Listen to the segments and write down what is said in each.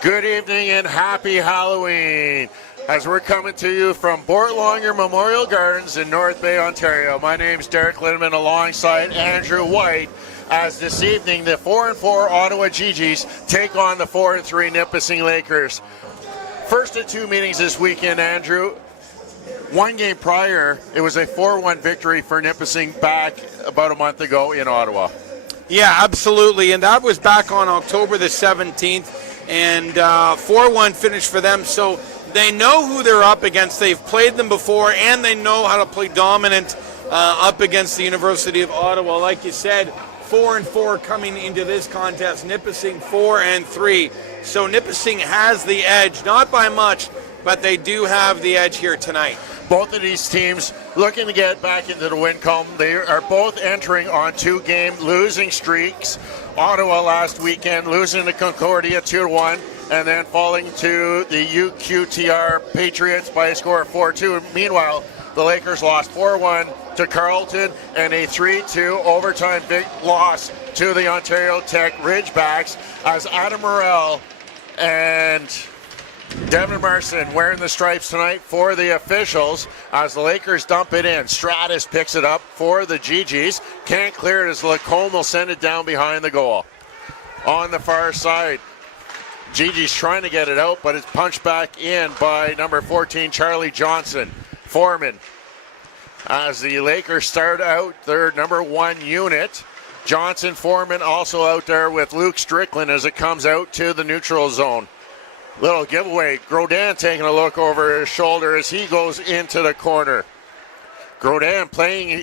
Good evening and happy Halloween as we're coming to you from Bort Longer Memorial Gardens in North Bay, Ontario. My name's Derek Lindeman alongside Andrew White as this evening the 4-4 Ottawa Gee-Gees take on the 4-3 Nipissing Lakers. First of two meetings this weekend, Andrew. One game prior, it was a 4-1 victory for Nipissing back about a month ago in Ottawa. Yeah, absolutely, and that was back on October the 17th. And 4-1 finish for them, so they know who they're up against. They've played them before, and they know how to play dominant up against the University of Ottawa. Like you said, 4-4 coming into this contest. Nipissing 4-3. So Nipissing has the edge, not by much, but they do have the edge here tonight. Both of these teams looking to get back into the win column. They are both entering on two-game losing streaks. Ottawa last weekend losing to Concordia 2-1 and then falling to the UQTR Patriots by a score of 4-2. Meanwhile, the Lakers lost 4-1 to Carleton and a 3-2 overtime big loss to the Ontario Tech Ridgebacks as Adam Morrell and Devin Marson wearing the stripes tonight for the officials as the Lakers dump it in. Stratus picks it up for the Gee-Gees. Can't clear it as Lacombe will send it down behind the goal. On the far side, Gee-Gees trying to get it out, but it's punched back in by number 14, Charlie Johnson. Foreman, as the Lakers start out their number one unit. Johnson, Foreman also out there with Luke Strickland as it comes out to the neutral zone. Little giveaway. Grodin taking a look over his shoulder as he goes into the corner. Grodin playing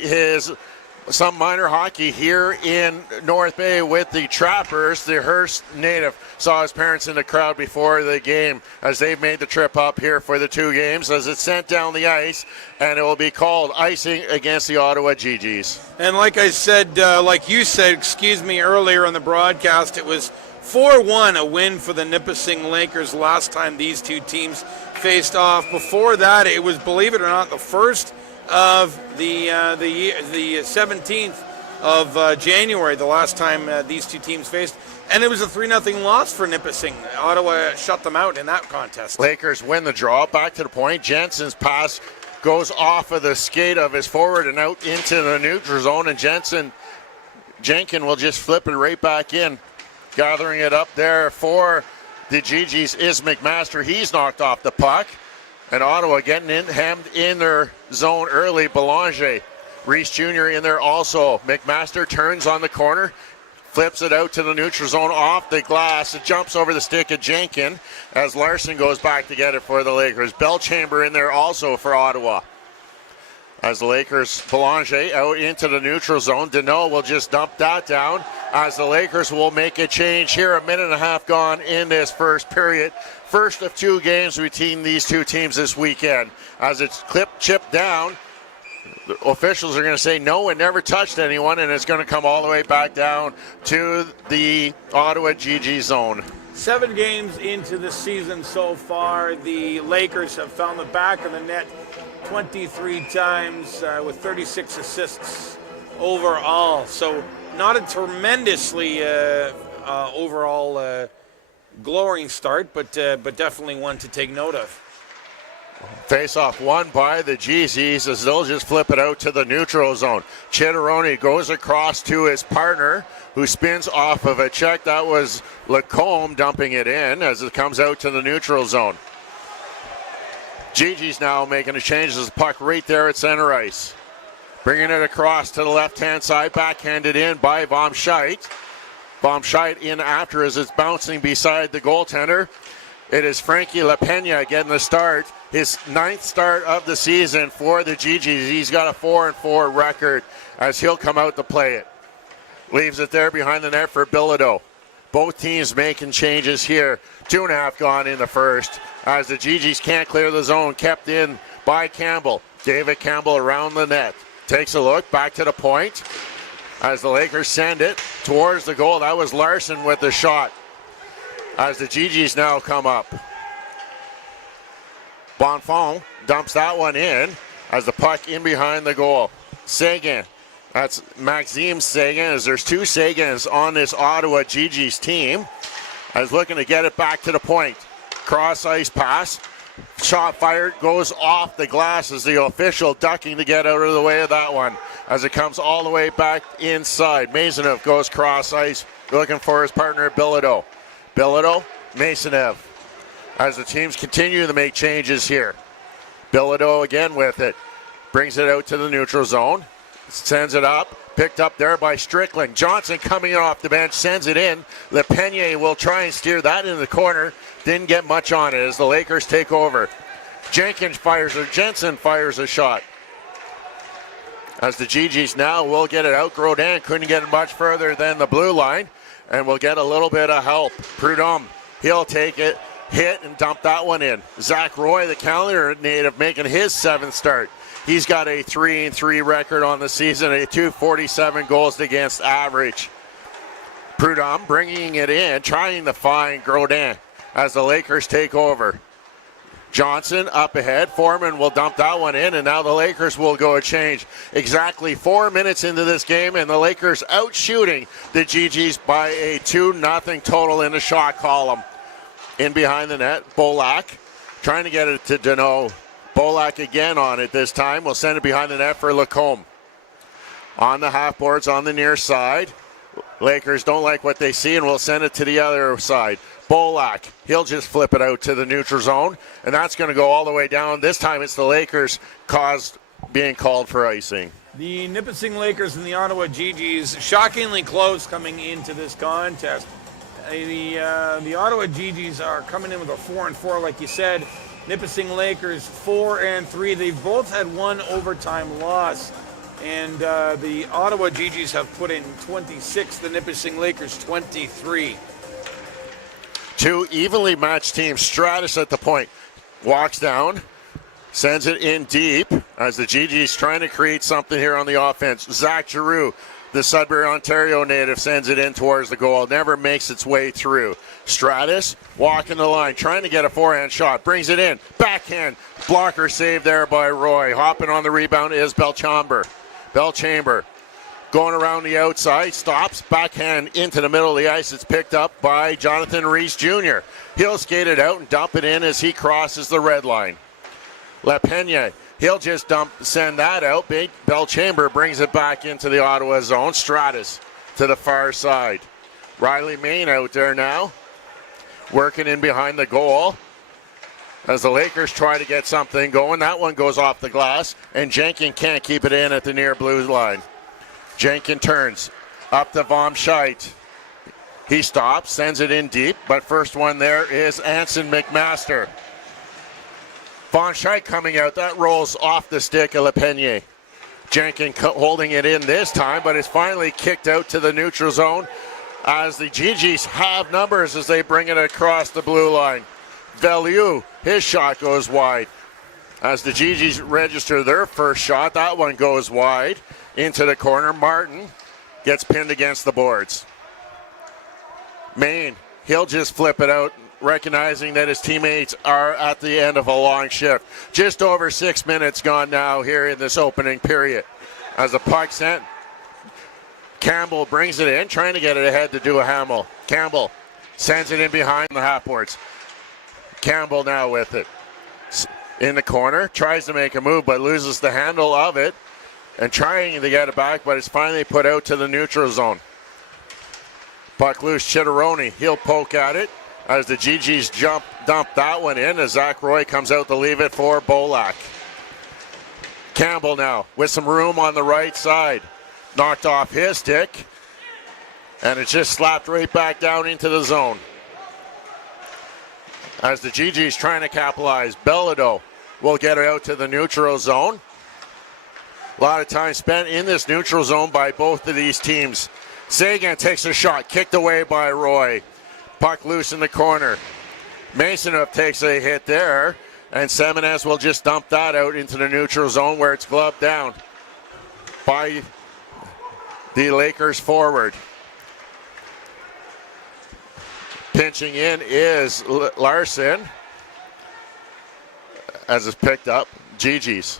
some minor hockey here in North Bay with the Trappers. The Hearst native saw his parents in the crowd before the game as they've made the trip up here for the two games as it's sent down the ice, and it will be called icing against the Ottawa Gee-Gees. And like I said, like you said, earlier on the broadcast, it was 4-1, a win for the Nipissing Lakers last time these two teams faced off. Before that, it was, believe it or not, the first of the 17th of January, the last time these two teams faced. And it was a 3-0 loss for Nipissing. Ottawa shut them out in that contest. Lakers win the draw. Back to the point. Jensen's pass goes off of the skate of his forward and out into the neutral zone. And Jenkin will just flip it right back in. Gathering it up there for the Gee-Gees is McMaster. He's knocked off the puck. And Ottawa getting hemmed in their zone early. Belanger. Reese Jr. in there also. McMaster turns on the corner. Flips it out to the neutral zone off the glass. It jumps over the stick of Jenkin as Larson goes back to get it for the Lakers. Belchamber in there also for Ottawa. As the Lakers, Belanger out into the neutral zone. Deneau will just dump that down as the Lakers will make a change here. A minute and a half gone in this first period. First of two games between these two teams this weekend. As it's chipped down, the officials are going to say no, it never touched anyone, and it's going to come all the way back down to the Ottawa Gee-Gee zone. 7 games into the season so far, the Lakers have found the back of the net 23 times with 36 assists overall. So not a tremendously overall glowing start, but definitely one to take note of. Face-off won by the Gee-Gees as they'll just flip it out to the neutral zone. Chitteroni goes across to his partner who spins off of a check. That was Lacombe dumping it in as it comes out to the neutral zone. Gee-Gees now making a change as the puck right there at center ice. Bringing it across to the left-hand side, backhanded in by Vom Scheidt. Vom Scheidt in after as it's bouncing beside the goaltender. It is Frankie LaPena getting the start. His 9th start of the season for the Gee-Gees. He's got a 4-4 record as he'll come out to play it. Leaves it there behind the net for Bilodeau. Both teams making changes here. 2.5 gone in the first as the Gee-Gees can't clear the zone. Kept in by Campbell. David Campbell around the net. Takes a look back to the point as the Lakers send it towards the goal. That was Larson with the shot as the Gee-Gees now come up. Bonfond dumps that one in as the puck in behind the goal. Seguin, that's Maxime Seguin, as there's two Seguins on this Ottawa Gee-Gees team. is looking to get it back to the point. Cross ice pass. Shot fired, goes off the glass as the official ducking to get out of the way of that one as it comes all the way back inside. Maisonneuve goes cross ice looking for his partner Bilodeau. Bilodeau, Maisonneuve as the teams continue to make changes here. Bilodeau again with it. Brings it out to the neutral zone. Sends it up. Picked up there by Strickland. Johnson coming off the bench, sends it in. Lepenier will try and steer that into the corner. Didn't get much on it as the Lakers take over. Jensen fires a shot. As the GGs now will get it out. Grodin couldn't get it much further than the blue line and will get a little bit of help. Prudhomme, he'll take it, hit and dump that one in. Zach Roy, the Callander native, making his 7th start. He's got a 3-3 record on the season, a .247 goals against average. Prudhomme bringing it in, trying to find Grodin as the Lakers take over. Johnson up ahead. Foreman will dump that one in, and now the Lakers will go a change. Exactly 4 minutes into this game, and the Lakers out shooting the GGs by a 2-0 total in the shot column. In behind the net, Bolak trying to get it to Deneau. Bolak again on it this time. We'll send it behind the net for Lacombe. On the half boards on the near side. Lakers don't like what they see and will send it to the other side. Bolak, he'll just flip it out to the neutral zone, and that's going to go all the way down. This time it's the Lakers being called for icing. The Nipissing Lakers and the Ottawa GGs shockingly close coming into this contest. The Ottawa GGs are coming in with a 4-4, like you said. Nipissing Lakers 4-3. They've both had one overtime loss, and the Ottawa GGs have put in 26. The Nipissing Lakers 23. Two evenly matched teams. Stratus at the point walks down, sends it in deep as the GGs trying to create something here on the offense. Zach Giroux, the Sudbury, Ontario native, sends it in towards the goal. Never makes its way through. Stratus walking the line, trying to get a forehand shot. Brings it in. Backhand. Blocker saved there by Roy. Hopping on the rebound is Belchamber. Going around the outside. Stops. Backhand into the middle of the ice. It's picked up by Jonathan Reese Jr. He'll skate it out and dump it in as he crosses the red line. Lepenier. He'll just send that out. Belchamber brings it back into the Ottawa zone. Stratus to the far side. Riley Main out there now, working in behind the goal as the Lakers try to get something going. That one goes off the glass, and Jenkin can't keep it in at the near blue line. Jenkin turns up to Vom Scheidt. He stops, sends it in deep, but first one there is Anson McMaster. Von Scheidt coming out. That rolls off the stick of Lepenier. Jenkin holding it in this time, but it's finally kicked out to the neutral zone as the GGs have numbers as they bring it across the blue line. Valiu, his shot goes wide. As the GGs register their first shot, that one goes wide into the corner. Martin gets pinned against the boards. Main, he'll just flip it out, recognizing that his teammates are at the end of a long shift. Just over 6 minutes gone now here in this opening period. As the puck sent, Campbell brings it in, trying to get it ahead to Duhamel. Campbell sends it in behind the half boards. Campbell now with it. In the corner, tries to make a move, but loses the handle of it. And trying to get it back, but it's finally put out to the neutral zone. Puck loose, Chitteroni. He'll poke at it as the GGs dump that one in as Zach Roy comes out to leave it for Bolak. Campbell now with some room on the right side. Knocked off his stick, and it's just slapped right back down into the zone. As the GGs trying to capitalize, Bilodeau will get it out to the neutral zone. A lot of time spent in this neutral zone by both of these teams. Sagan takes a shot, kicked away by Roy. Puck loose in the corner. Maisonneuve takes a hit there, and Semenez will just dump that out into the neutral zone where it's gloved down by the Lakers forward. Pinching in is Larson as it's picked up. GG's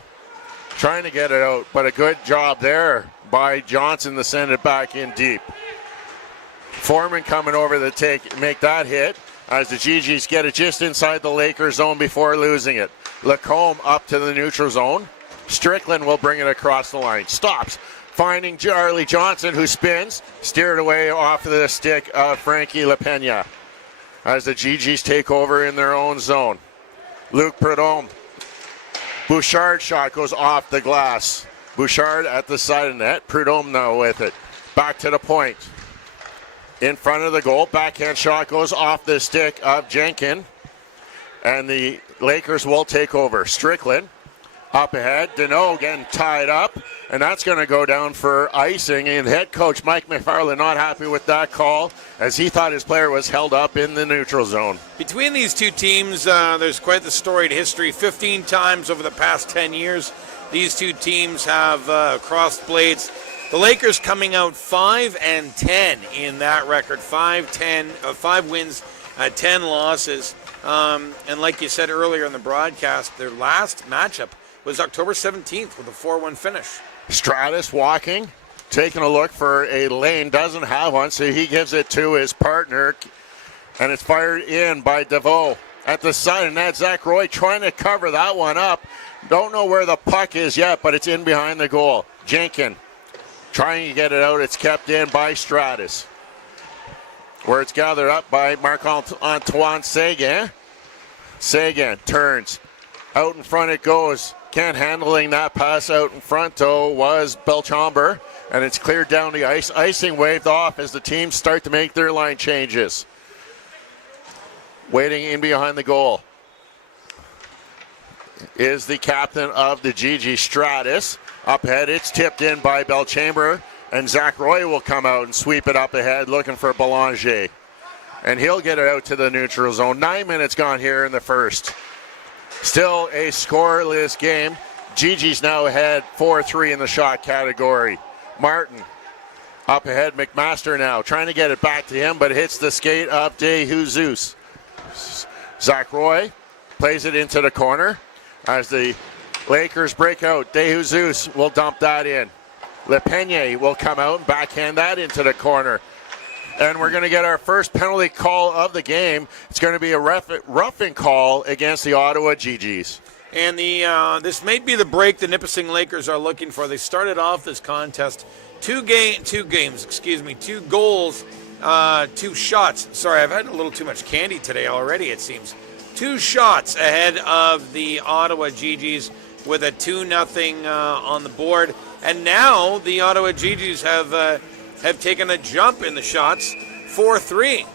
trying to get it out, but a good job there by Johnson to send it back in deep. Foreman coming over to make that hit as the GGs get it just inside the Lakers zone before losing it. Lacombe up to the neutral zone. Strickland will bring it across the line. Stops, finding Charlie Johnson, who spins, steered away off the stick of Frankie LaPena as the GGs take over in their own zone. Luc Prudhomme. Bouchard shot goes off the glass. Bouchard at the side of net. Prudhomme now with it. Back to the point. In front of the goal. Backhand shot goes off the stick of Jenkin. And the Lakers will take over. Strickland up ahead. Deneau again tied up. And that's going to go down for icing. And head coach Mike McFarland not happy with that call as he thought his player was held up in the neutral zone. Between these two teams, there's quite the storied history. 15 times over the past 10 years, these two teams have crossed blades. The Lakers coming out 5-10 in that record. 5 wins, 10 losses. And like you said earlier in the broadcast, their last matchup was October 17th with a 4-1 finish. Stratus walking, taking a look for a lane, doesn't have one, so he gives it to his partner, and it's fired in by DeVoe. At the side of net, Zach Roy trying to cover that one up. Don't know where the puck is yet, but it's in behind the goal. Jenkin trying to get it out. It's kept in by Stratus, where it's gathered up by Marc-Antoine Seguin. Seguin turns. Out in front it goes. Can't handling that pass out in front, though, was Belchamber, and it's cleared down the ice. Icing waved off as the teams start to make their line changes. Waiting in behind the goal is the captain of the GG, Stratus. Up ahead, it's tipped in by Belchamber, and Zach Roy will come out and sweep it up ahead, looking for Belanger. And he'll get it out to the neutral zone. 9 minutes gone here in the first. Still a scoreless game. GG's now ahead 4-3 in the shot category. Martin up ahead. McMaster now trying to get it back to him, but hits the skate of DeJesus. Zach Roy plays it into the corner as the Lakers break out. DeJesus will dump that in. LePena will come out and backhand that into the corner. And we're going to get our first penalty call of the game. It's going to be a roughing call against the Ottawa GGs. And this may be the break the Nipissing Lakers are looking for. They started off this contest two goals, 2 shots. Sorry, I've had a little too much candy today already, it seems. 2 shots ahead of the Ottawa GGs with a 2-0 on the board. And now the Ottawa GGs have taken a jump in the shots, 4-3.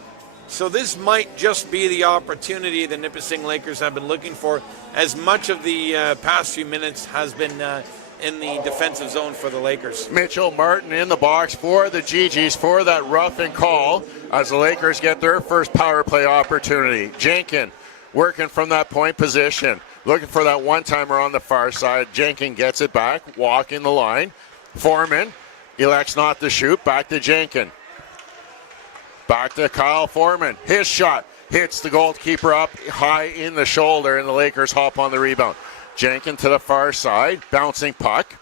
So this might just be the opportunity the Nipissing Lakers have been looking for, as much of the past few minutes has been in the defensive zone for the Lakers. Mitchell Martin in the box for the GGs for that roughing call as the Lakers get their first power play opportunity. Jenkin working from that point position, looking for that one-timer on the far side. Jenkin gets it back, walking the line. Foreman elects not to shoot. Back to Jenkin. Back to Kyle Foreman. His shot hits the goalkeeper up high in the shoulder, and the Lakers hop on the rebound. Jenkin to the far side. Bouncing puck.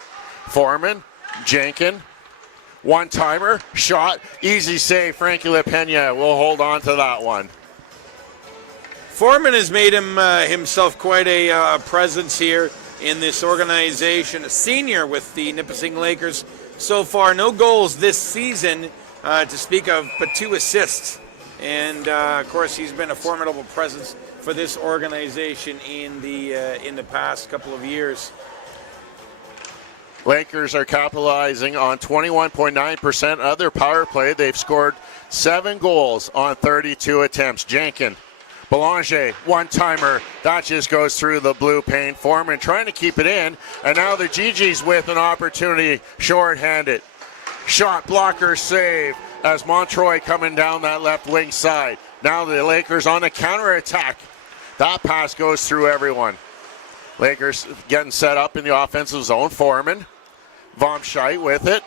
Foreman. Jenkin. One-timer. Shot. Easy save. Frankie LaPena will hold on to that one. Foreman has made himself quite a presence here in this organization. A senior with the Nipissing Lakers. So far, no goals this season to speak of, but 2 assists. And, of course, he's been a formidable presence for this organization in the past couple of years. Lakers are capitalizing on 21.9% of their power play. They've scored 7 goals on 32 attempts. Jenkin. Belanger, one-timer. That just goes through the blue paint. Foreman trying to keep it in. And now the GG's with an opportunity, short-handed. Shot blocker save as Montroy coming down that left wing side. Now the Lakers on the counter-attack. That pass goes through everyone. Lakers getting set up in the offensive zone. Foreman. Vomscheit with it.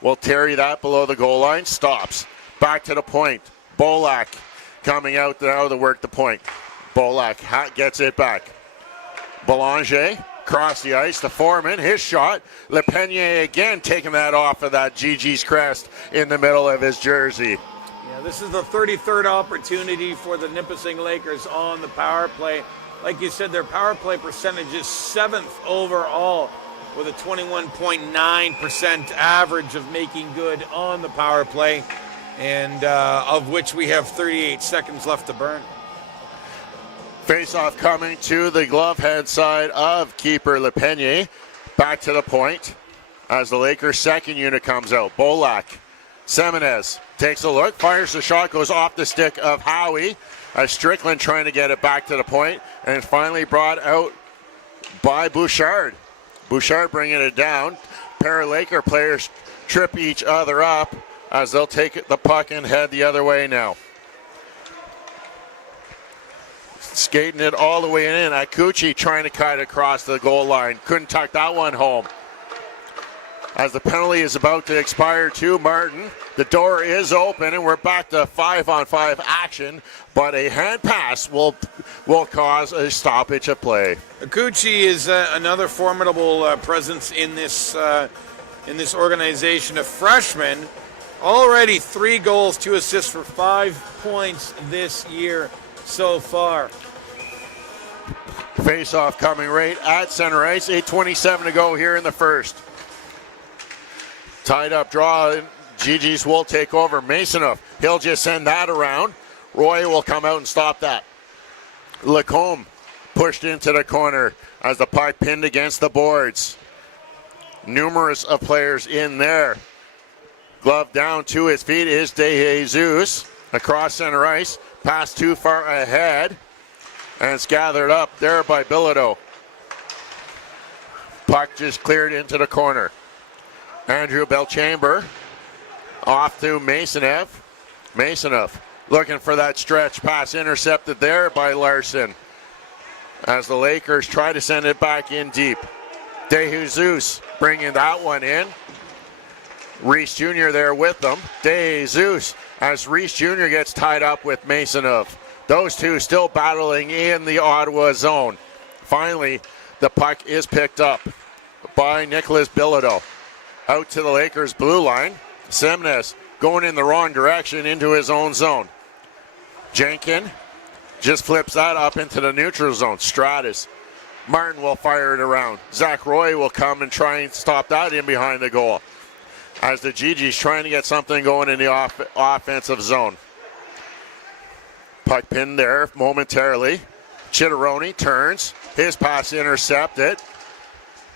Will tarry that below the goal line. Stops. Back to the point. Bolak coming out now to work the point. Bolak gets it back. Belanger across the ice to Foreman. His shot. LePena again taking that off of that GG's crest in the middle of his jersey. Yeah, this is the 33rd opportunity for the Nipissing Lakers on the power play. Like you said, their power play percentage is 7th overall with a 21.9% average of making good on the power play, and of which we have 38 seconds left to burn. Face-off coming to the glove head side of keeper LePenier. Back to the point as the Lakers' second unit comes out. Bolak, Semenez takes a look, fires the shot, goes off the stick of Howie. As Strickland trying to get it back to the point, and finally brought out by Bouchard. Bouchard bringing it down. Pair of Laker players trip each other up as they'll take the puck and head the other way now. Skating it all the way in. Akuchi trying to cut across the goal line. Couldn't tuck that one home. As the penalty is about to expire to Martin, the door is open and we're back to 5-on-5 action, but a hand pass will cause a stoppage of play. Akuchi is another formidable presence in this organization. A freshman, already 3 goals, 2 assists for 5 points this year so far. Face-off coming right at center ice. 8:27 to go here in the first. Tied up draw. GG's will take over. Masonov, he'll just send that around. Roy will come out and stop that. Lacombe pushed into the corner as the puck pinned against the boards. Numerous of players in there. Glove down to his feet is De Jesus across center ice. Pass too far ahead, and it's gathered up there by Bilodeau. Puck just cleared into the corner. Andrew Belchamber off to Masonov. Masonov looking for that stretch pass, intercepted there by Larson as the Lakers try to send it back in deep. De Jesus bringing that one in. Reese Jr. there with them. De Jesus as Reese Jr. gets tied up with Masonov. Those two still battling in the Ottawa zone. Finally, the puck is picked up by Nicholas Bilodeau. Out to the Lakers' blue line. Semenez going in the wrong direction into his own zone. Jenkin just flips that up into the neutral zone. Stratus. Martin will fire it around. Zach Roy will come and try and stop that in behind the goal as the GG's trying to get something going in the offensive zone. Puck pinned there momentarily. Chitteroni turns. His pass intercepted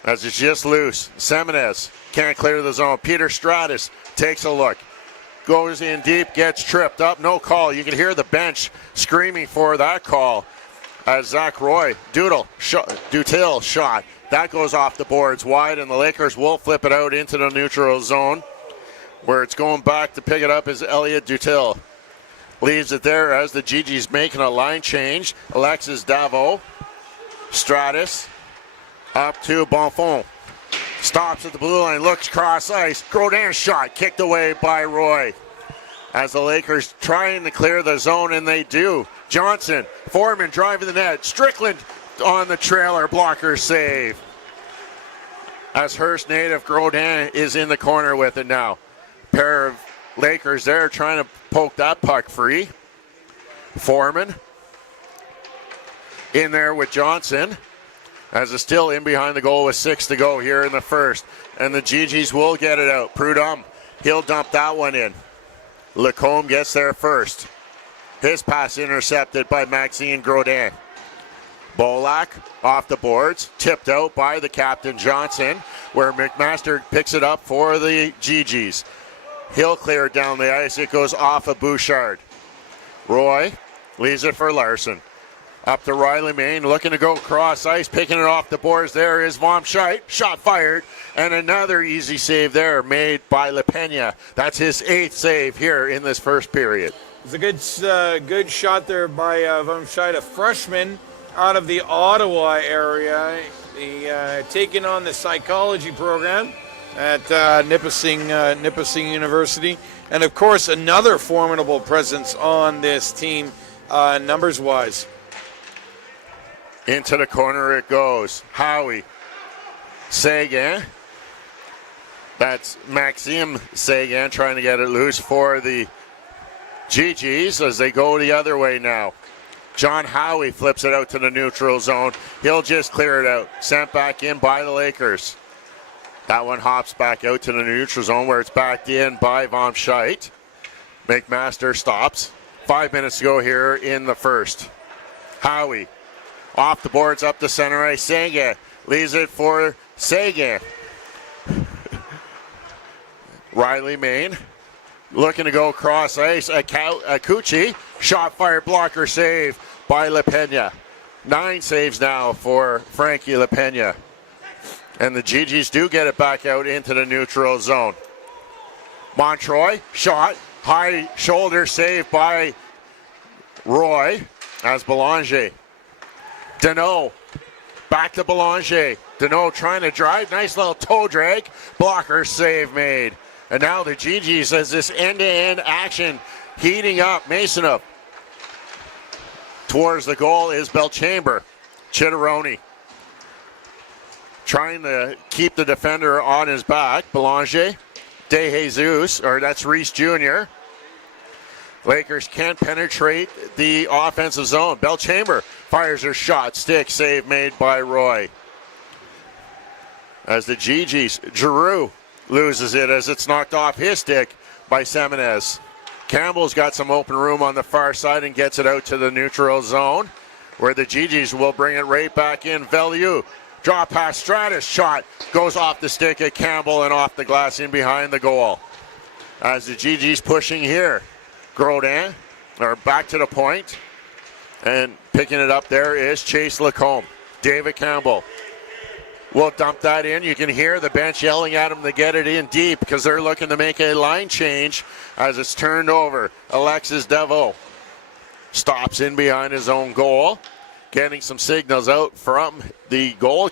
as it's just loose. Semenez can't clear the zone. Peter Stratus takes a look. Goes in deep, gets tripped up. No call. You can hear the bench screaming for that call as Zach Roy, Dutil shot. That goes off the boards wide, and the Lakers will flip it out into the neutral zone where it's going back to pick it up is Elliot Dutil. Leaves it there as the GG's making a line change. Alexis Davo. Stratus up to Bonfond. Stops at the blue line, looks cross ice. Grodin's shot kicked away by Roy. As the Lakers trying to clear the zone, and they do. Johnson, Foreman driving the net. Strickland on the trailer, blocker save. As Hearst native Grodin is in the corner with it now. Pair of Lakers there trying to poke that puck free. Foreman in there with Johnson. As it's still in behind the goal with 6 to go here in the first. And the GG's will get it out. Prudhomme, he'll dump that one in. Lacombe gets there first. His pass intercepted by Maxime Grodin. Bolak off the boards, tipped out by the captain Johnson, where McMaster picks it up for the GG's. He'll clear it down the ice. It goes off of Bouchard. Roy leaves it for Larson. Up to Riley Main, looking to go cross ice, picking it off the boards. There is Vom Scheidt, shot fired, and another easy save there made by LePena. That's his 8th save here in this first period. It's a good shot there by Vom Scheidt, a freshman out of the Ottawa area. He taking on the psychology program at Nipissing University, and of course another formidable presence on this team, numbers-wise. Into the corner it goes. Howie. Seguin. That's Maxime Seguin trying to get it loose for the GG's as they go the other way now. John Howie flips it out to the neutral zone. He'll just clear it out. Sent back in by the Lakers. That one hops back out to the neutral zone where it's backed in by Von Scheidt. McMaster stops. 5 minutes to go here in the first. Howie off the boards up the center ice. Seguin leaves it for Seguin. Riley Main looking to go cross ice. Akuchi. Shot fired, blocker save by LaPena. 9 saves now for Frankie LaPena. And the GGs do get it back out into the neutral zone. Montroy, shot, high shoulder save by Roy as Belanger. Deneau, back to Belanger. Deneau trying to drive, nice little toe drag. Blocker save made. And now the GGs as this end-to-end action heating up. Mason up. Towards the goal is Belchamber. Chitteroni trying to keep the defender on his back. Belanger, De Jesus, or that's Reese Jr. Lakers can't penetrate the offensive zone. Belchamber fires her shot. Stick save made by Roy. As the GGs, Giroux loses it as it's knocked off his stick by Semenez. Campbell's got some open room on the far side and gets it out to the neutral zone where the GGs will bring it right back in. Veliu, draw pass, Stratus, shot, goes off the stick at Campbell and off the glass in behind the goal. As the GGs pushing here. Grodin, or back to the point, and picking it up there is Chase Lacombe. David Campbell will dump that in. You can hear the bench yelling at him to get it in deep because they're looking to make a line change as it's turned over. Alexis Deveau stops in behind his own goal, getting some signals out from the goal